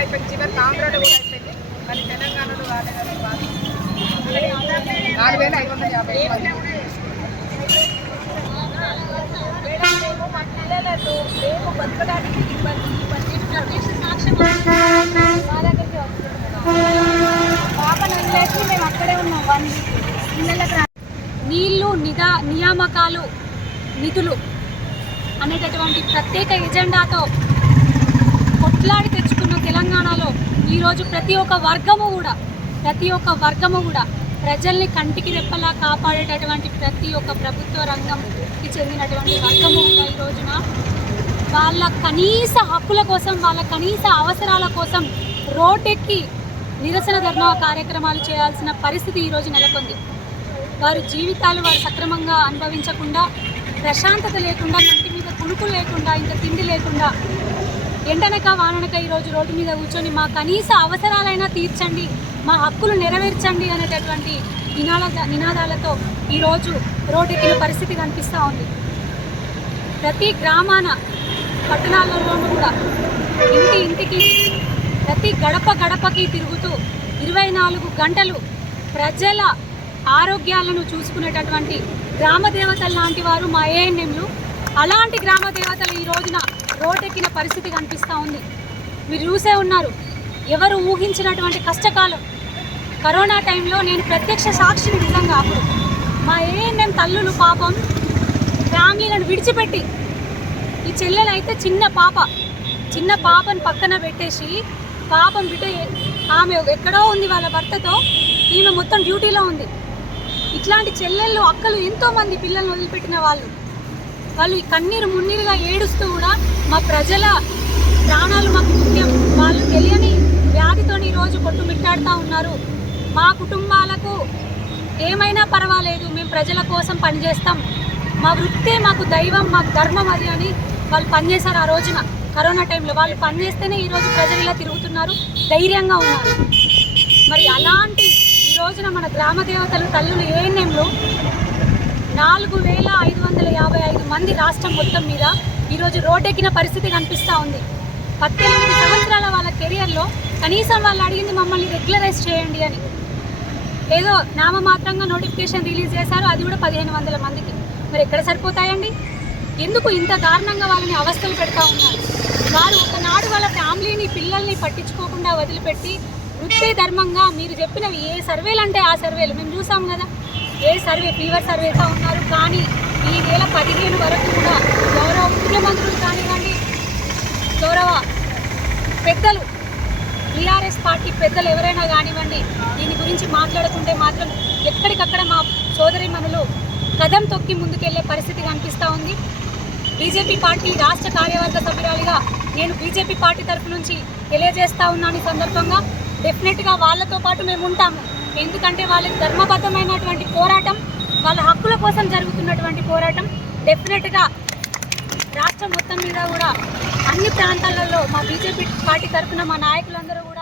కూడా అయిపోయింది. చివరికి ఆంధ్రాలో కూడా అయిపోయింది. మరి తెలంగాణలో రాలేదని బాధ నాలుగు వేల ఐదు వందల యాభై మేము మా పిల్లలతో మేము బతకడానికి ఇబ్బంది ఇబ్బంది సాక్ష్యం మా దగ్గరికి వస్తున్నాం మేము అక్కడే ఉన్నాం వన్ వీక్ పిల్లలకు నీళ్ళు నిదా నియామకాలు నిధులు అనేటటువంటి ప్రత్యేక ఎజెండాతో కొట్లాడి తెచ్చుకున్న తెలంగాణలో ఈరోజు ప్రతి ఒక్క వర్గము కూడా ప్రతి ఒక్క వర్గము కూడా ప్రజల్ని కంటికి రెప్పలా కాపాడేటటువంటి ప్రతి ఒక్క ప్రభుత్వ రంగంకి చెందినటువంటి వర్గము కూడా ఈ రోజున. వాళ్ళ కనీస హక్కుల కోసం వాళ్ళ కనీస అవసరాల కోసం రోడ్డెక్కి నిరసన ధర్నా కార్యక్రమాలు చేయాల్సిన పరిస్థితి ఈరోజు నెలకొంది. వారి జీవితాలు వారు సక్రమంగా అనుభవించకుండా ప్రశాంతత లేకుండా కంటి మీద కునుకు లేకుండా ఇంకా తిండి లేకుండా ఎండనక వాననక ఈరోజు రోడ్డు మీద కూర్చొని మా కనీస అవసరాలైనా తీర్చండి మా హక్కులు నెరవేర్చండి అనేటటువంటి నినాద నినాదాలతో ఈరోజు రోడ్డెక్కిన పరిస్థితి కనిపిస్తూ ఉంది. ప్రతి గ్రామాన పట్టణాలలోనూ కూడా ఇంటి ఇంటికి ప్రతి గడప గడపకి తిరుగుతూ ఇరవై నాలుగు గంటలు ప్రజల ఆరోగ్యాలను చూసుకునేటటువంటి గ్రామ దేవతలు లాంటి వారు మా ఏఎన్ఎంలు అలాంటి గ్రామ దేవతలు ఈ రోజున రోడ్డెక్కిన పరిస్థితి కనిపిస్తూ ఉంది. మీరు చూసే ఉన్నారు ఎవరు ఊహించినటువంటి కష్టకాలం. కరోనా టైంలో నేను ప్రత్యక్ష సాక్షిని నిజంగా అప్పుడు మా ఏఎన్ఎం తల్లులు పాపం ఫ్యామిలీలను విడిచిపెట్టి ఈ చెల్లెలు అయితే చిన్న పాప. చిన్న పాపను పక్కన పెట్టేసి పాపం బిడ్డ ఆమె ఎక్కడో ఉంది వాళ్ళ భర్తతో ఈమె మొత్తం డ్యూటీలో ఉంది. ఇట్లాంటి చెల్లెళ్ళు అక్కలు ఎంతోమంది పిల్లల్ని వదిలిపెట్టిన వాళ్ళు. వాళ్ళు కన్నీరు మున్నీరుగా ఏడుస్తూ కూడా మా ప్రజల ప్రాణాలు మాకు ముఖ్యం. వాళ్ళు తెలియని వ్యాధితో ఈరోజు కొట్టుమిట్టాడుతూ ఉన్నారు. మా కుటుంబాలకు ఏమైనా పర్వాలేదు మేము ప్రజల కోసం పనిచేస్తాం. మా వృత్తే మాకు దైవం మాకు ధర్మం అది అని వాళ్ళు పనిచేశారు ఆ రోజున. కరోనా టైంలో వాళ్ళు పనిచేస్తేనే ఈరోజు ప్రజలు ఇలా తిరుగుతున్నారు ధైర్యంగా ఉన్నారు. మరి అలాంటి ఈ రోజున మన గ్రామ దేవతలు తల్లులు ఏఎన్ఎంలో నాలుగు వేల ఐదు వందల యాభై ఐదు మంది రాష్ట్రం మొత్తం మీద ఈరోజు రోడ్డెక్కిన పరిస్థితి కనిపిస్తూ ఉంది. పద్దెనిమిది సంవత్సరాల వాళ్ళ కెరియర్లో కనీసం వాళ్ళు అడిగింది మమ్మల్ని రెగ్యులరైజ్ చేయండి అని. ఏదో నామమాత్రంగా నోటిఫికేషన్ రిలీజ్ చేశారు అది కూడా పదిహేను వందల మందికి. మరి ఎక్కడ సరిపోతాయండి? ఎందుకు ఇంత దారుణంగా వాళ్ళని అవస్థలు పెడతా ఉన్నారు? వారు ఒకనాడు వాళ్ళ ఫ్యామిలీని పిల్లల్ని పట్టించుకోకుండా వదిలిపెట్టి వృత్తి ధర్మంగా మీరు చెప్పినవి ఏ సర్వేలు అంటే ఆ సర్వేలు. మేము చూసాం కదా. ఏ సర్వే ఫీవర్ సర్వేగా ఉన్నారు? కానీ ఈ వేల పదిహేను వరకు కూడా గౌరవ ముఖ్యమంత్రులు కానివ్వండి గౌరవ పెద్దలు టీఆర్ఎస్ పార్టీ పెద్దలు ఎవరైనా కానివ్వండి దీని గురించి మాట్లాడుకుంటే మాత్రం ఎక్కడికక్కడ మా సోదరి మనులు కదం తొక్కి ముందుకెళ్ళే పరిస్థితి కనిపిస్తూ ఉంది. బీజేపీ పార్టీ రాష్ట్ర కార్యవర్గ సభ్యురాలిగా నేను బీజేపీ పార్టీ తరఫు నుంచి తెలియజేస్తా ఉన్నాను ఈ సందర్భంగా. డెఫినెట్గా వాళ్ళతో పాటు మేము ఉంటాము. ఎందుకంటే వాళ్ళకి ధర్మబద్ధమైనటువంటి పోరాటం వాళ్ళ హక్కుల కోసం జరుగుతున్నటువంటి పోరాటం. డెఫినెట్గా రాష్ట్రం మొత్తం మీద కూడా అన్ని ప్రాంతాలలో మా బీజేపీ పార్టీ తరఫున మా నాయకులందరూ కూడా